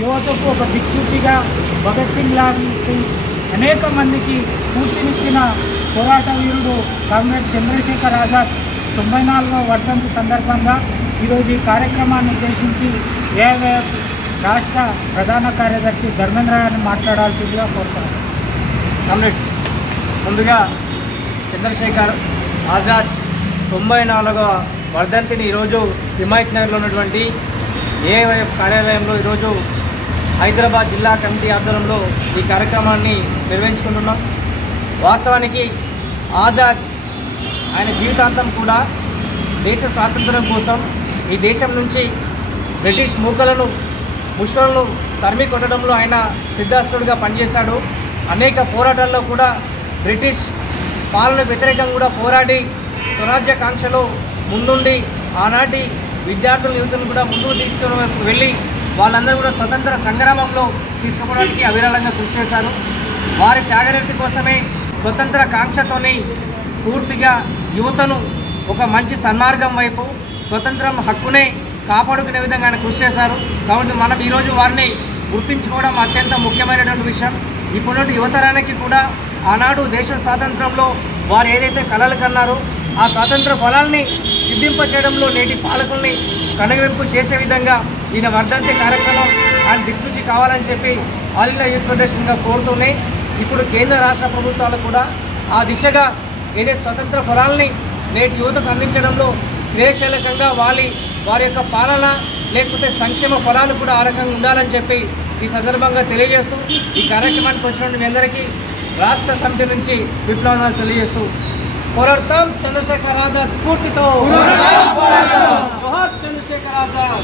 యువతకు ఒక దిక్సూచిగా భగత్ సింగ్ లాంటి అనేక మందికి స్ఫూర్తినిచ్చిన పోరాట వీరుడు కామ్రేడ్ చంద్రశేఖర్ ఆజాద్ 94వ వర్ధంతి సందర్భంగా ఈరోజు ఈ కార్యక్రమాన్ని ఉద్దేశించి ఏఐవైఎఫ్ రాష్ట్ర ప్రధాన కార్యదర్శి ధర్మేంద్ర గారిని మాట్లాడాల్సిందిగా కోరుతున్నాను. కామ్రేడ్స్, ముందుగా చంద్రశేఖర్ ఆజాద్ 94వ వర్ధంతిని ఈరోజు హిమాయత్ నగర్లో ఉన్నటువంటి ఏఐవైఎఫ్ కార్యాలయంలో ఈరోజు హైదరాబాద్ జిల్లా కమిటీ ఆధ్వర్యంలో ఈ కార్యక్రమాన్ని నిర్వహించుకుంటున్నాం. వాస్తవానికి ఆజాద్ ఆయన జీవితాంతం కూడా దేశ స్వాతంత్రం కోసం ఈ దేశం నుంచి బ్రిటిష్ మూకలను ముష్కరులను తరిమి కొట్టడంలో ఆయన సిద్ధాస్తుడుగా పనిచేశాడు. అనేక పోరాటాల్లో కూడా బ్రిటిష్ పాలనకు వ్యతిరేకంగా కూడా పోరాడి స్వరాజ్యాకాంక్షలో ముందుండి ఆనాటి విద్యార్థుల యువతను కూడా ముందుకు తీసుకుని వెళ్ళి వాళ్ళందరూ కూడా స్వతంత్ర సంగ్రామంలో తీసుకుపోవడానికి అవిరళంగా కృషి చేశారు. వారి త్యాగనిరతి కోసమే స్వతంత్ర కాంక్షతోని పూర్తిగా యువతను ఒక మంచి సన్మార్గం వైపు స్వతంత్రం హక్కునే కాపాడుకునే విధంగా ఆయన కృషి చేశారు. కాబట్టి మనం ఈరోజు వారిని గుర్తించుకోవడం అత్యంత ముఖ్యమైనటువంటి విషయం. ఇప్పుడున్న యువతరానికి కూడా ఆనాడు దేశ స్వాతంత్రంలో వారు ఏదైతే కలలు కన్నారో ఆ స్వాతంత్ర ఫలాల్ని సిద్ధింపచేయడంలో నేటి పాలకుల్ని కనుగొంపు చేసే విధంగా ఈయన వర్ధంతి కార్యక్రమం ఆయన దిక్సూచి కావాలని చెప్పి ఆల్ ఇండియా యూత్ ఫెడరేషన్గా కోరుతూనే ఇప్పుడు కేంద్ర రాష్ట్ర ప్రభుత్వాలు కూడా ఆ దిశగా ఏదైతే స్వతంత్ర ఫలాల్ని నేటి యువతకు అందించడంలో క్రియాశీలకంగా వారి యొక్క పాలన లేకపోతే సంక్షేమ ఫలాలు కూడా ఆ రకంగా ఉండాలని చెప్పి ఈ సందర్భంగా తెలియజేస్తూ ఈ కార్యక్రమానికి వచ్చినటువంటి మీ అందరికీ రాష్ట్ర సమితి నుంచి విప్లవాలు తెలియజేస్తూ పోరాడతాం చంద్రశేఖర్ ఆజాద్ స్ఫూర్తితో. జోహార్ చంద్రశేఖర్ ఆజాద్.